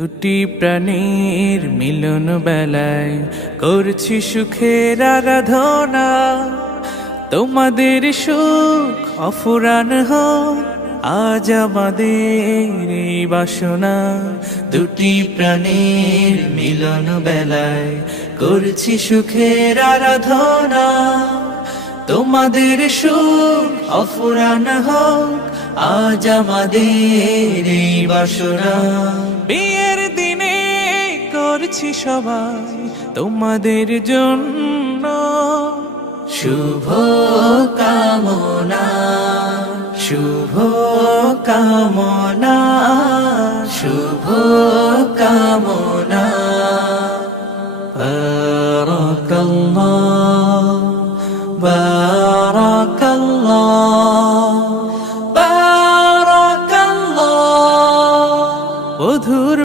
দুটি প্রাণীর মিলন বেলায় করছি সুখের আরাধনা। তোমাদের সুখ অফুরান হোক আজ আমাদের এই বাসনা। দুটি প্রাণীর মিলন বেলায় করছি সুখের আরাধনা। তোমাদের সুখ অফুরান হোক আজ আমাদের এই বাসনা। বিয়ের দিনে করছি সবাই তোমাদের জন্য শুভ কামনা, শুভ কামনা, শুভ কামনা।